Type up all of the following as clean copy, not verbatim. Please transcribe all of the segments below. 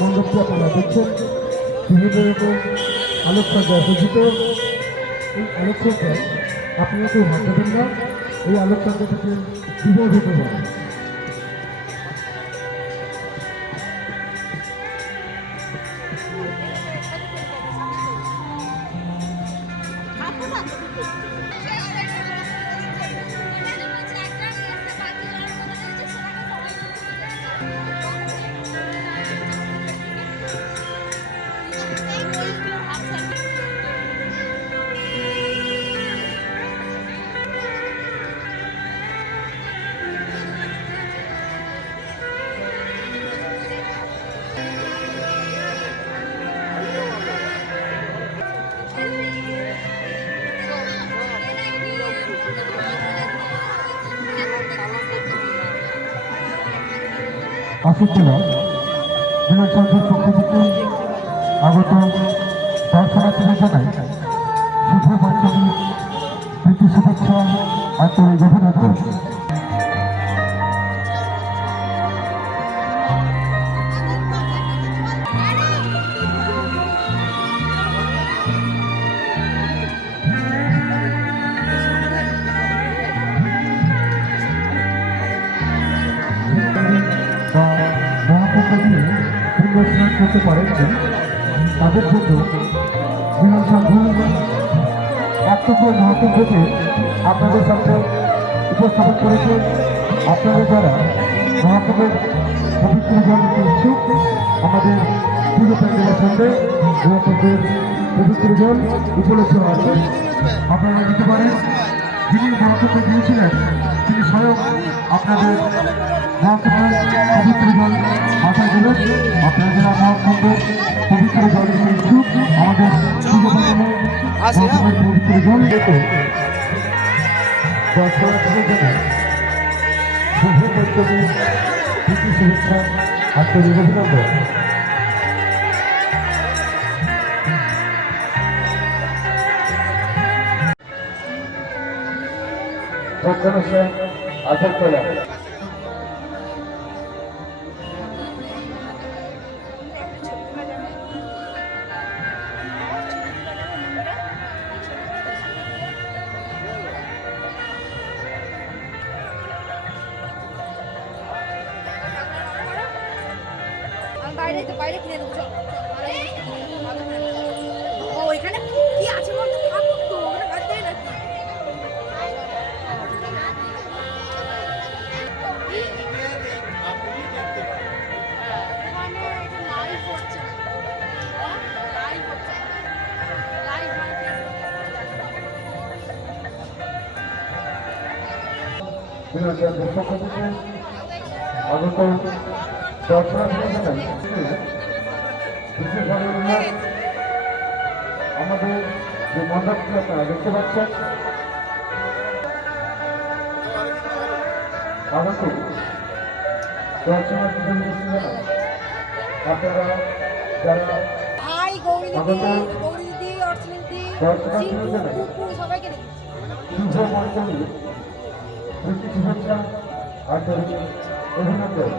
মণ্ডপটি আপনারা দেখছেন বিভিন্ন রকম আলোকসজ্জায় সজ্জিত। এই আলোকসজ্জায় আপনারা কেউ হাত দেবেন না, এই আলোকসজ্জা থেকে বিজয় হতে হবে। আশিক জেলা জেলা সংসদ পক্ষ থেকে আগত দর্শনার্থীদের জানাই শুভ পঞ্চমী প্রীতি শুভেচ্ছা আন্তরিক অভিনন্দন। করতে পারেন তাদের জন্য বক্তব্য মহাকুম্ভকে আপনাদের সামনে উপস্থাপন করেছে। আপনারা যারা মহাকুম্ভের পবিত্র জল ইচ্ছুক আমাদের পুজো প্যান্ডেলের সামনে মহাকুম্ভের পবিত্র জল উপলব্ধ আছে, আপনারা নিতে পারেন। যিনি মহাকুম্ভে গিয়েছিলেন তিনি স্বয়ং আপনাদের মহাকুম্ভের পবিত্র জল মাথায় দিলেন। আপনারা যারা মহাকুম্ভের পবিত্র জল ইচ্ছুক আমাদের পুজো প্যান্ডেলে মহাকুম্ভের পবিত্র জল পেতে দর্শনার্থীদের জন্য শুভ পঞ্চমী প্রীতি শুভেচ্ছা আন্তরিক অভিনন্দন। আগরতলা বাইরে কিনে দেবো। ওইখানে কি আছে বলতে থাকুক তো, ওখানে হাত দেয় নাকি? আমাদের যে মণ্ডপটি আপনারা দেখতে পাচ্ছেন আগত আপনারা যারা শুভ পঞ্চমী প্রীতি শুভেচ্ছা আন্তরিক অভিনন্দন।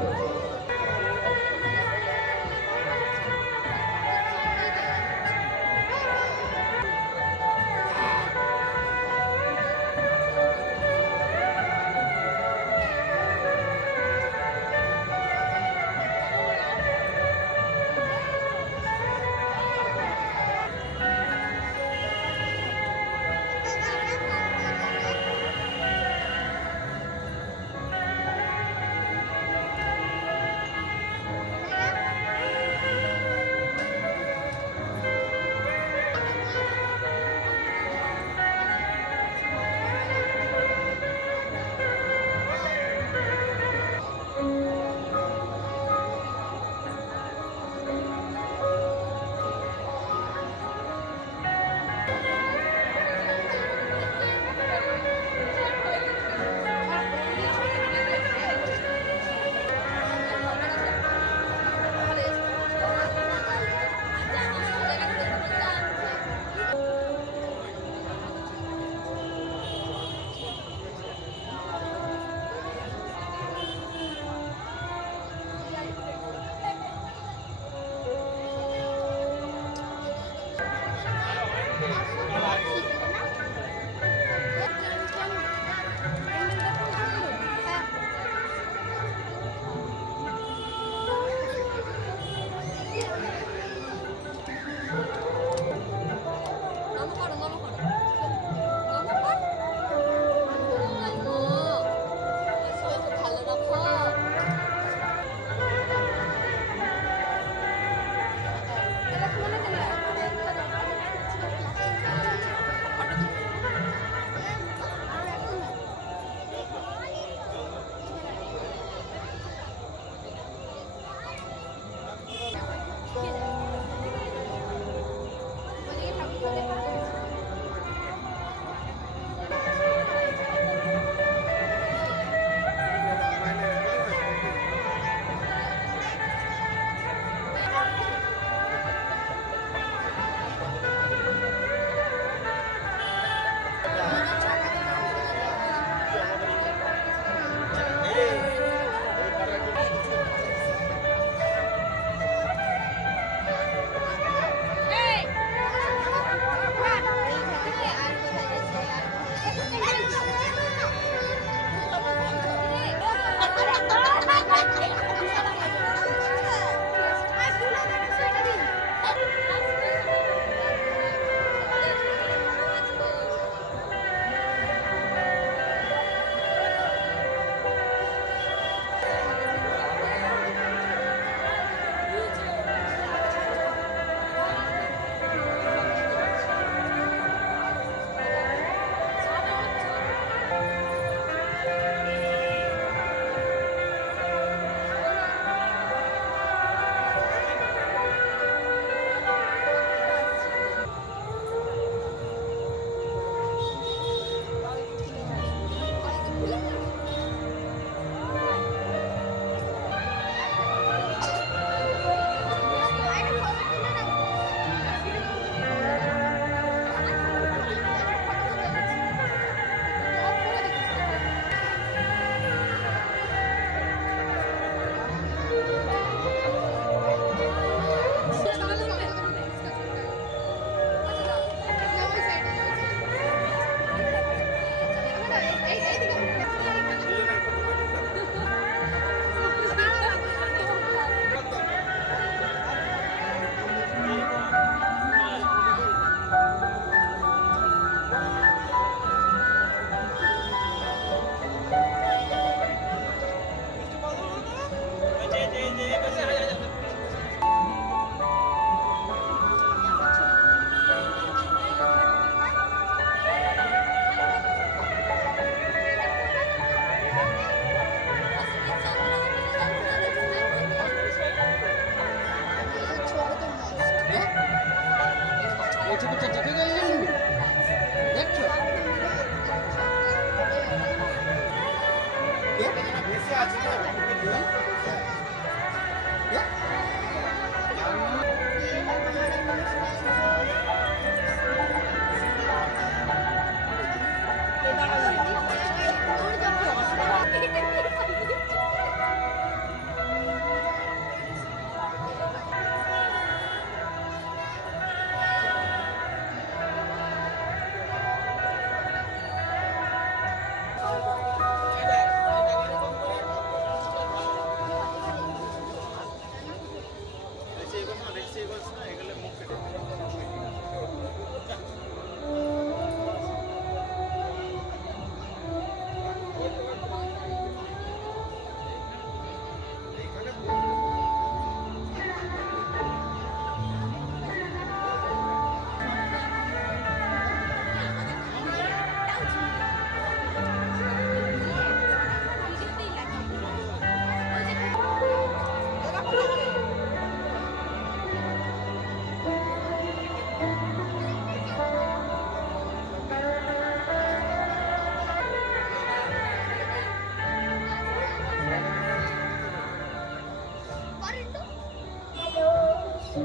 কি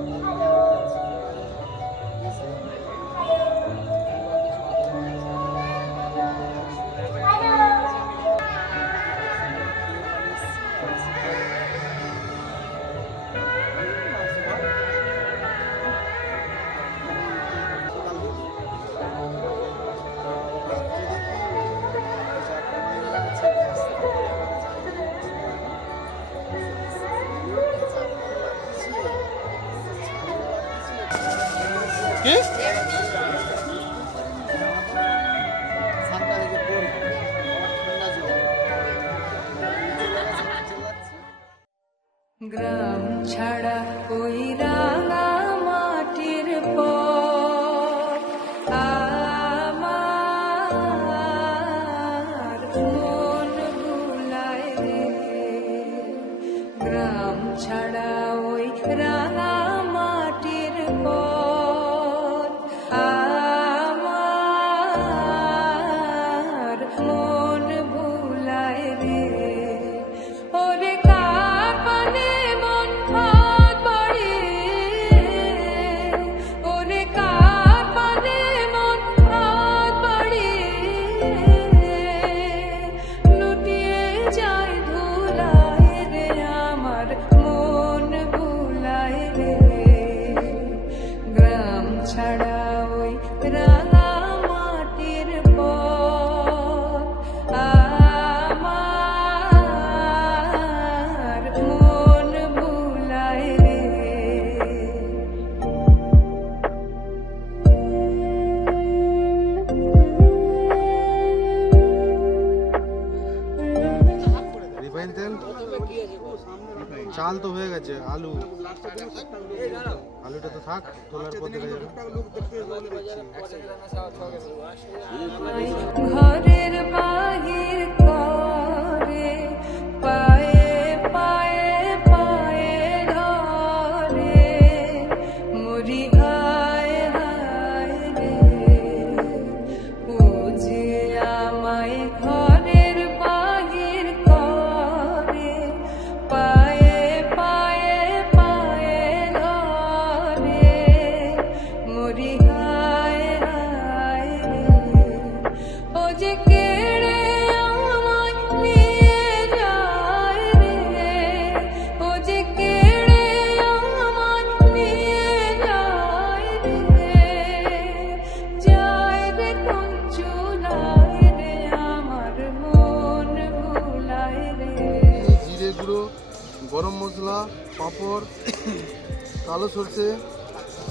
গ্রাম ছাড়া ওই রাঙা মাটির পর আমার মন ভুলায় রে। গ্রাম ছাড়া ওই রাঙা মাটির পর আমার মন ভুলায় রে। ওরে কার পানে মন হাত বাড়ে, ওরে কার পানে মন হাত বাড়ে, লুটিয়ে যায় ধুলায় রে আমার মন ভুলায় রে। গ্রাম ছাড়া ওই রাঙা মাটির পথ আমার মন ভুলায় রে। রিফাইন তেল চাল তো হয়ে গেছে আলু আলুটা তো থাক তোলার পর দেখা যাবে ঘরের বাহির করে পায়ে পায়ে পায়ে ধরে মরি হায় হায় রে। ও যে আমায় ঘরের বাহির করে পায়ে পায়ে পায়ে ধরে মরি হায় হায় রে। ও যে কেড়ে আমায় নিয়ে যায় রে, ও যে কেড়ে আমায় নিয়ে যায় রে। যায় রে কোন চুলায় রে আমার মন ভুলায় রে। জিরে গুঁড়ো গরম মশলা পাঁপড় কালো সরষে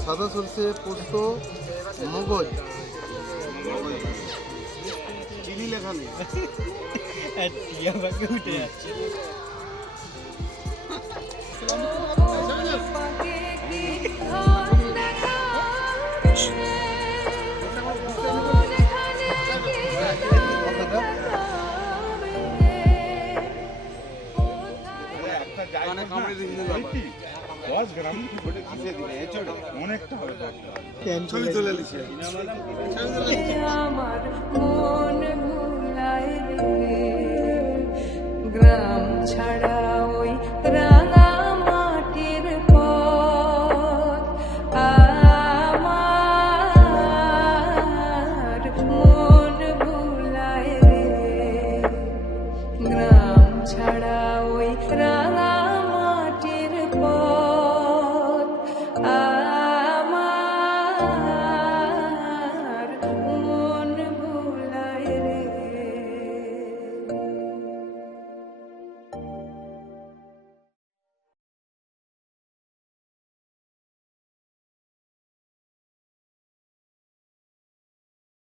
সাদা সরষে পোস্ত মগজ চিনি লেখা নেই পাকে কি ধন দেখাবে, কোনখানে কি ধন দেখাবে, ছবি তুলে নিচ্ছে আমার মন ভুলায় রে। গ্রাম ছাড়া ওই রাঙা মাটির পথ আমার মন ভুলায় রে। গ্রাম ছাড়া ওই রাঙা মাটির পথ আমার